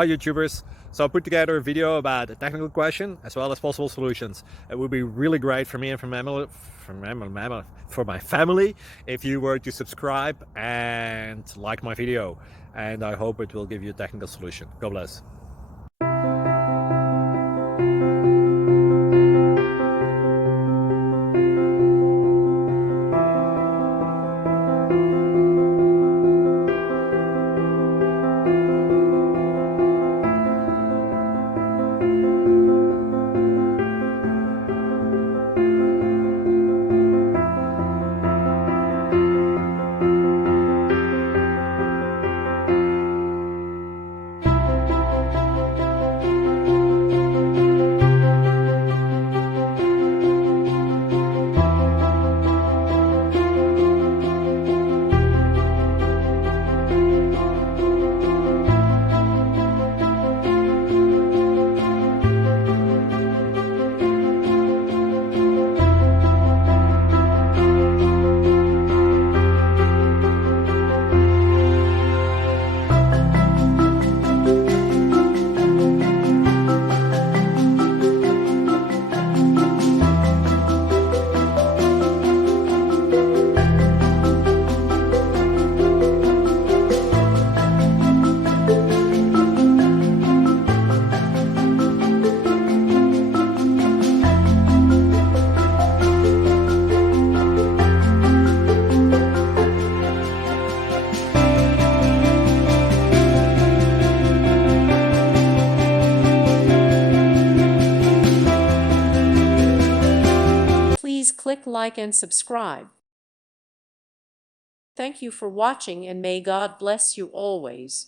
Hi YouTubers! So I put together a video about a technical question as well as possible solutions. It would be really great for me and for my family if you were to subscribe and like my video, and I hope it will give you a technical solution. God bless. Please click like and subscribe. Thank you for watching, and may God bless you always.